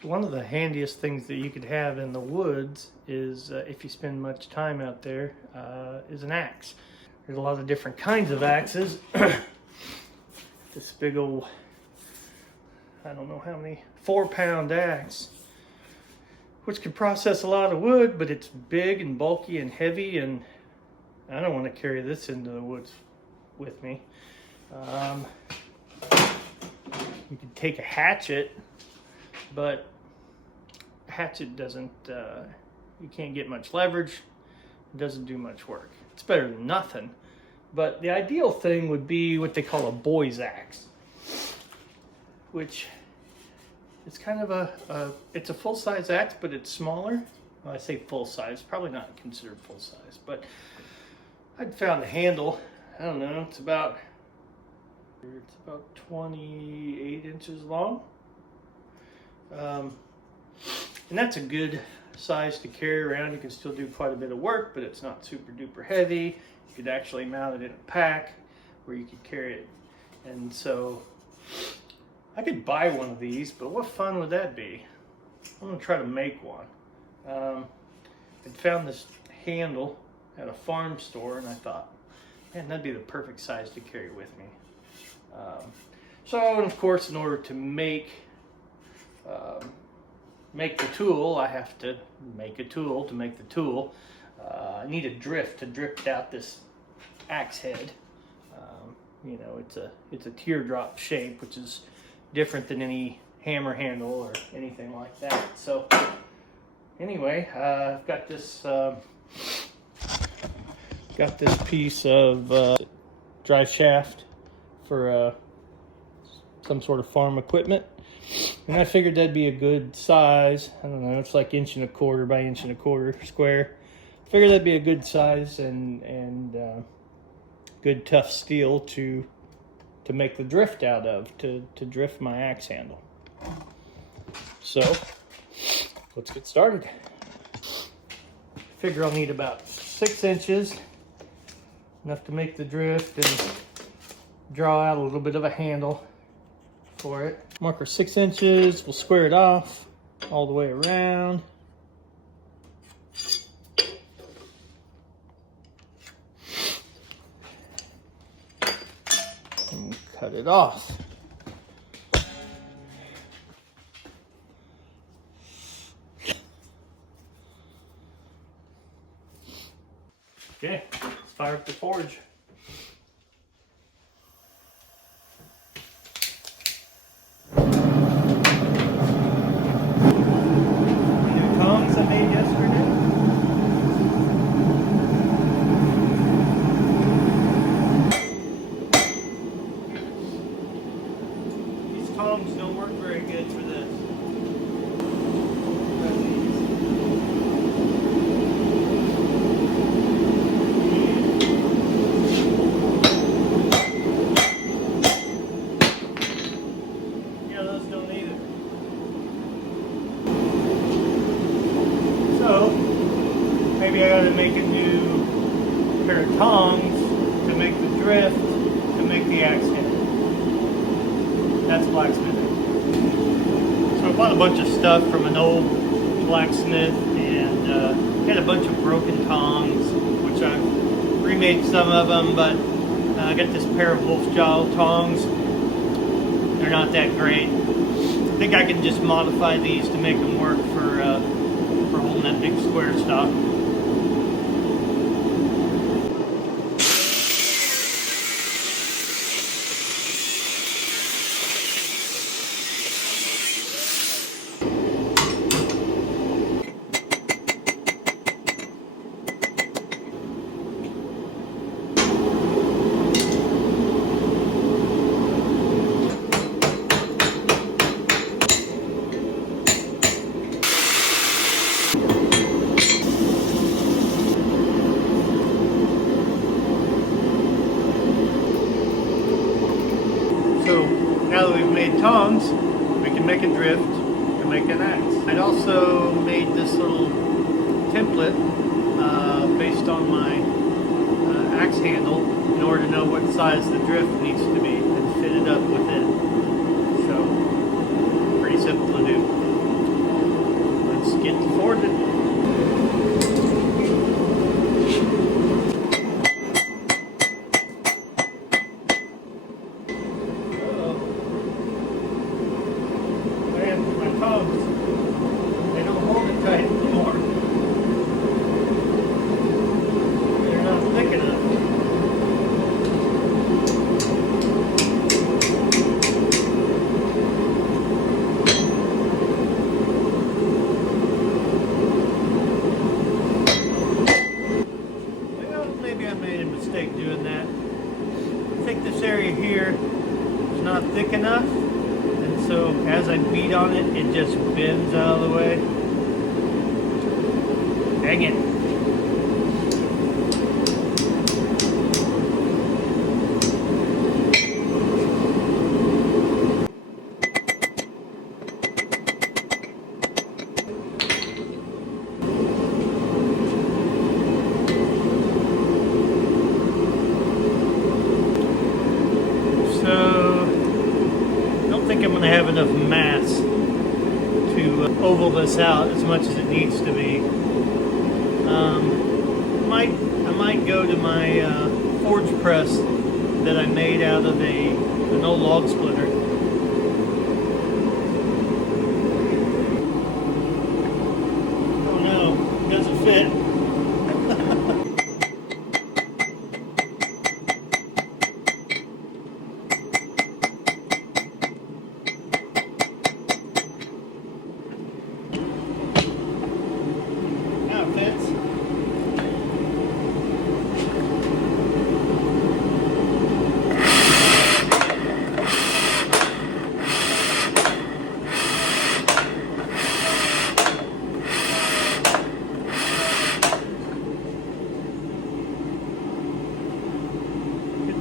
So one of the handiest things that you could have in the woods is, if you spend much time out there, is an axe. There's a lot of different kinds of axes. This big old, I don't know how many, 4-pound axe, which can process a lot of wood, but it's big and bulky and heavy, and I don't want to carry this into the woods with me. You could take a hatchet, but a hatchet doesn't, you can't get much leverage. It doesn't do much work. It's better than nothing. But the ideal thing would be what they call a boy's axe, which is kind of it's a full-size axe, but it's smaller. Well, I say full-size, probably not considered full-size, but I'd found the handle, I don't know, it's about 28 inches long. And that's a good size to carry around. You can still do quite a bit of work, but it's not super duper heavy. You could actually mount it in a pack where you could carry it. And so I could buy one of these, but what fun would that be? I'm gonna try to make one. I found this handle at a farm store, and I thought, man, that'd be the perfect size to carry with me. So, of course, in order to make the tool, I have to make a tool to make the tool. I need a drift to drift out this axe head. You know, it's a teardrop shape, which is different than any hammer handle or anything like that. So anyway, I've got this piece of drive shaft for some sort of farm equipment, and I figured that'd be a good size. I don't know, it's like 1.25 inches by 1.25 inches square. I figured that'd be a good size and good tough steel to make the drift out of, to drift my axe handle. So let's get started. Figure I'll need about 6 inches, enough to make the drift and draw out a little bit of a handle for it. Marker 6 inches, we'll square it off all the way around. And cut it off. Okay, let's fire up the forge. I made yesterday. These tongs don't work very good for this. Yeah, those don't either. So, maybe I gotta make a new pair of tongs to make the drift, to make the axe head. That's blacksmithing. So I bought a bunch of stuff from an old blacksmith, and had a bunch of broken tongs, which I've remade some of them, but I got this pair of wolf jaw tongs. They're not that great. I think I can just modify these to make them work for holding that big square stock. Now that we've made tongs, we can make a drift to make an axe. I'd also made this little template based on my axe handle in order to know what size the drift needs to be and fit it up with it. So, pretty simple to do. it, it just bends out of the way. Dang it. I think I'm going to have enough mass to oval this out as much as it needs to be. I might go to my forge press that I made out of an old log splitter. Oh no, it doesn't fit.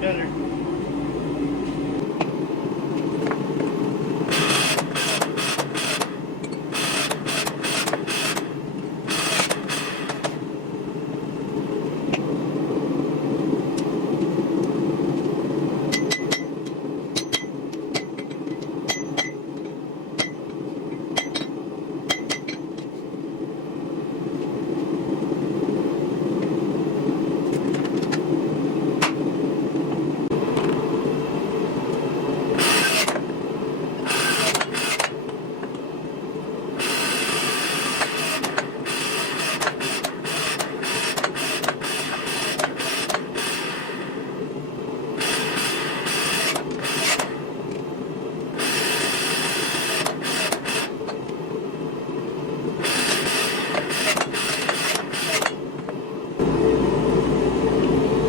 Better.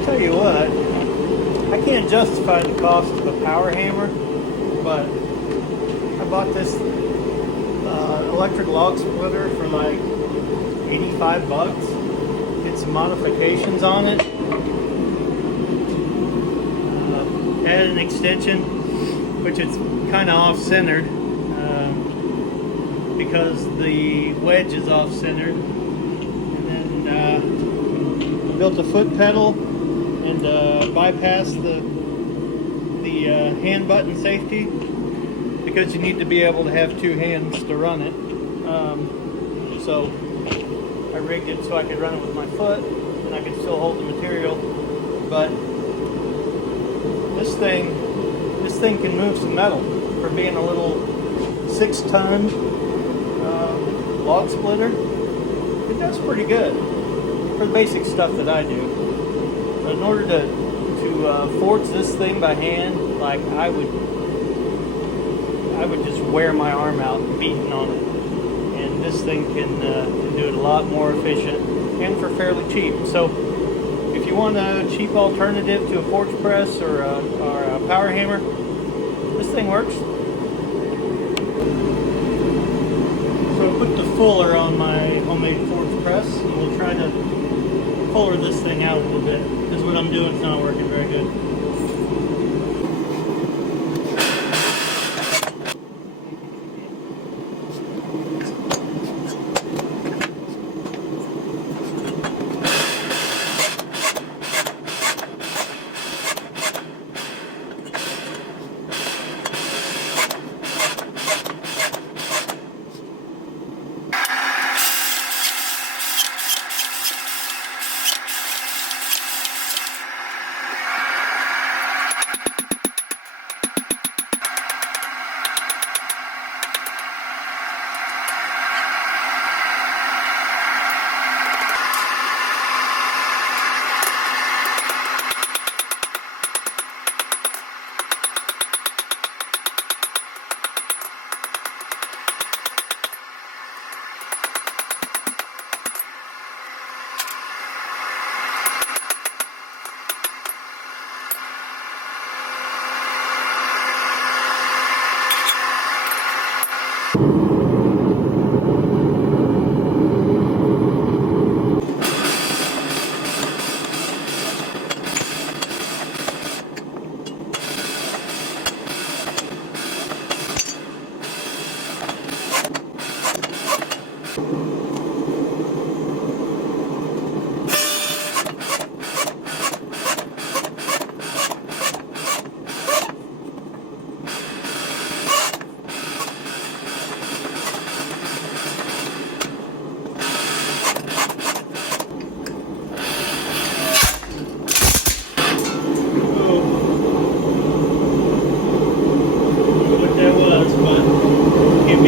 Tell you what, I can't justify the cost of a power hammer, but I bought this electric log splitter for like 85 bucks. Did some modifications on it. Added an extension, which it's kind of off-centered because the wedge is off-centered. And then built a foot pedal and bypassed the hand button safety because you need to be able to have two hands to run it. So I rigged it so I could run it with my foot and I could still hold the material. But this thing can move some metal for being a little 6-ton log splitter. It does pretty good for the basic stuff that I do. But in order to forge this thing by hand, like I would just wear my arm out beating on it. And this thing can do it a lot more efficient and for fairly cheap. So if you want a cheap alternative to a forge press or a power hammer, this thing works. So I put the fuller on my homemade forge press, and we'll try to fuller this thing out a little bit, because what I'm doing is not working very good.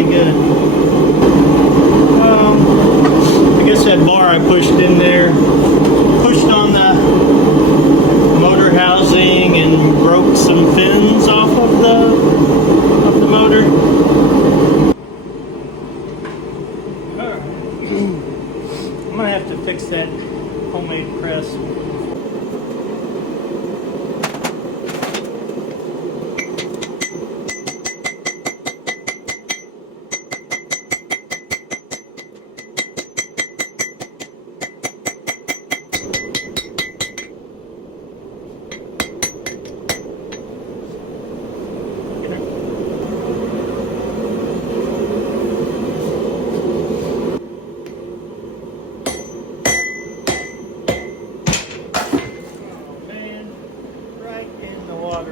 good. I guess that bar I pushed in there, pushed on the motor housing and broke some fins off of the motor. Alright. I'm gonna have to fix that homemade press.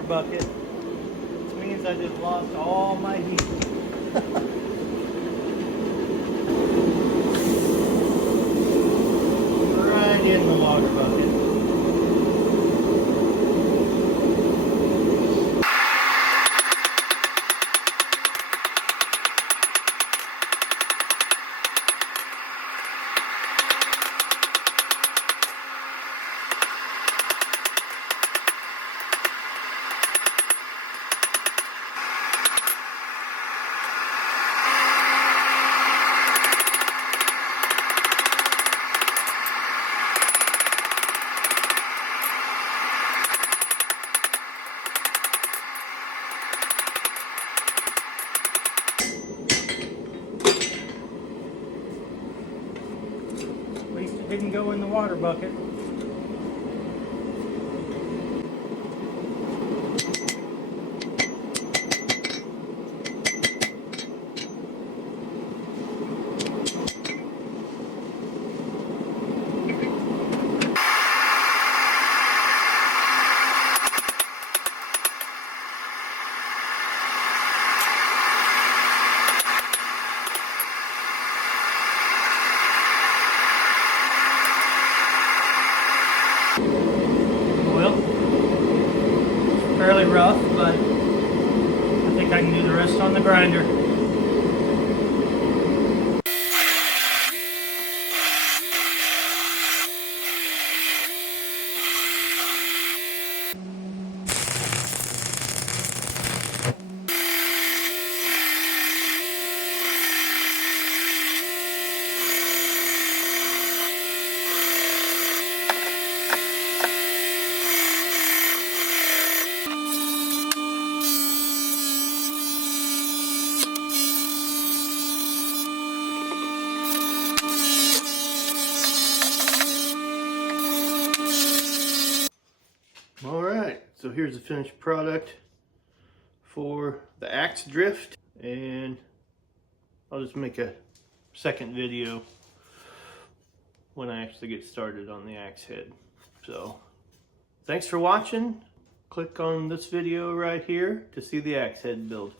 Bucket, which means I just lost all my heat. Right in the water bucket. At least it didn't go in the water bucket. Well, it's fairly rough, but I think I can do the rest on the grinder. Alright, so here's the finished product for the Axe Drift, and I'll just make a second video when I actually get started on the axe head. So, thanks for watching. Click on this video right here to see the axe head build.